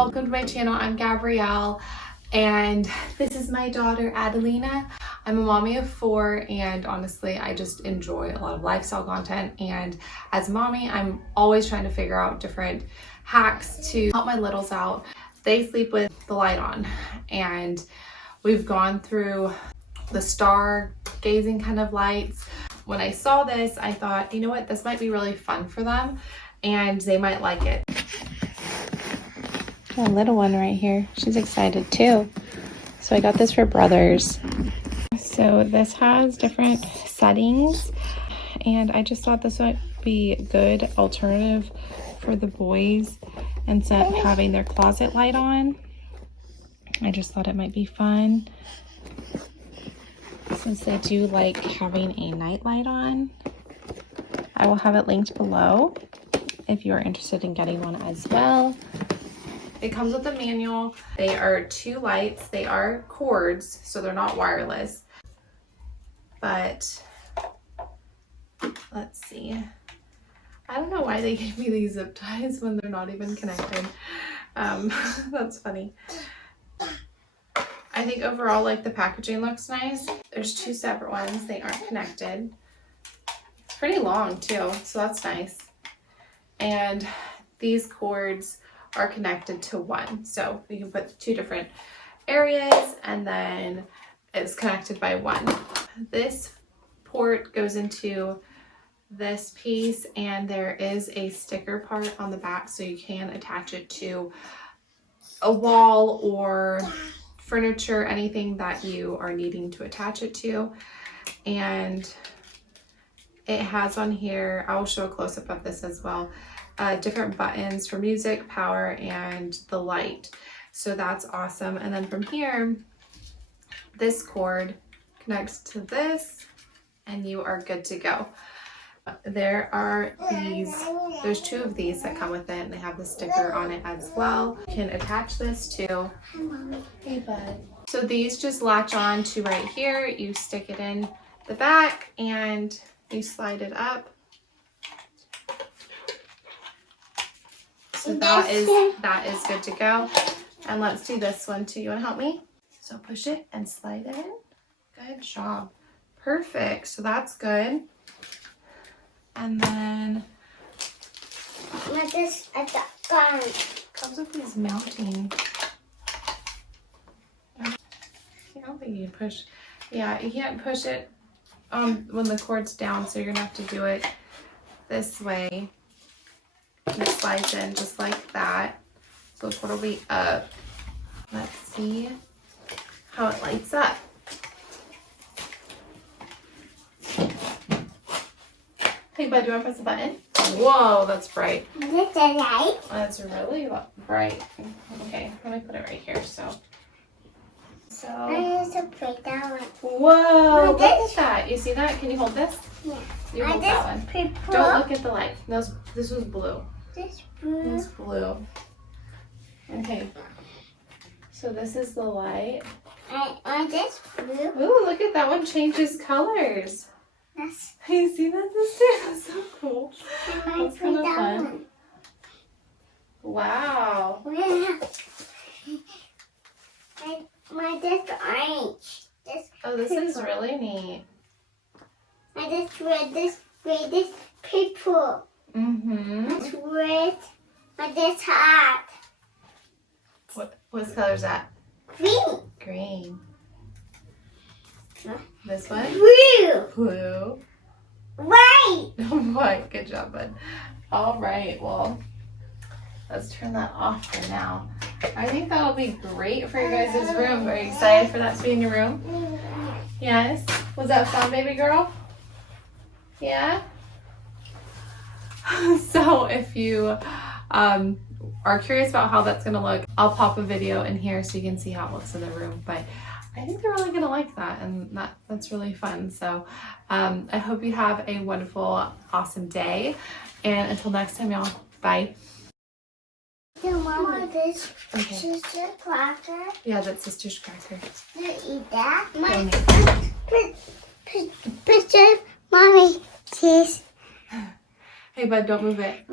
welcome to my channel. I'm Gabrielle and this is my daughter Adelina. I'm a mommy of 4 and honestly I just enjoy a lot of lifestyle content, and as a mommy I'm always trying to figure out different hacks to help my littles out. They sleep with the light on and we've gone through the star gazing kind of lights. When I saw this I thought, you know what, this might be really fun for them and they might like it. A little one right here, she's excited too. So I got this for brothers. So this has different settings and I just thought this would be a good alternative for the boys instead of having their closet light on. I just thought it might be fun since they do like having a night light on. I will have it linked below if you are interested in getting one as well. It comes with a manual. They are 2 lights. They are cords, so they're not wireless. But let's see. I don't know why they gave me these zip ties when they're not even connected. That's funny. I think overall, like, the packaging looks nice. There's 2 separate ones. They aren't connected. It's pretty long too, so that's nice. And these cords are connected to one, so you can put 2 different areas and then it's connected by one. This port goes into this piece and there is a sticker part on the back so you can attach it to a wall or furniture, anything that you are needing to attach it to. And it has on here, I will show a close-up of this as well, different buttons for music, power, and the light. So that's awesome. And then from here, this cord connects to this and you are good to go. There are there's 2 of these that come with it and they have the sticker on it as well. You can attach this to, hey bud. So these just latch on to right here. You stick it in the back and you slide it up. So that is good to go. And let's do this one too. You want to help me? So push it and slide it in. Good job. Perfect. So that's good. And then comes with these mounting. I don't think you can push. Yeah, you can't push it when the cord's down, so you're gonna have to do it this way. It slides in just like that. So the cord will be up. Let's see how it lights up. Hey bud, do you want to press the button? Whoa, that's bright. Is it light? That's really bright. Okay, let me put it right here. So. I need to put that one. Whoa, look at that. You see that? Can you hold this? Yeah. You hold that one. Don't look at the light. This was blue. This blue. This blue. Okay. So this is the light. This blue. Ooh, look at that one changes colors. That's. You see that, sister? That's so cool. That's kind of fun. One. Wow. Yeah. This orange. Oh, this is really neat. This red. This purple. This red. This hot. What color is that? Green. Green. Huh? This one? Blue. Blue. White. White. Good job, bud. All right. Well, let's turn that off for now. I think that'll be great for your guys' room. Are you excited for that to be in your room? Yes? Was that fun, baby girl? Yeah? So if you are curious about how that's going to look, I'll pop a video in here so you can see how it looks in the room. But I think they're really going to like that, and that's really fun. So I hope you have a wonderful, awesome day. And until next time, y'all, bye. Mama, this Okay. sister cracker. Yeah, that's sister's cracker. You eat that? Don't Picture, mommy, cheese. Hey, bud, don't move it.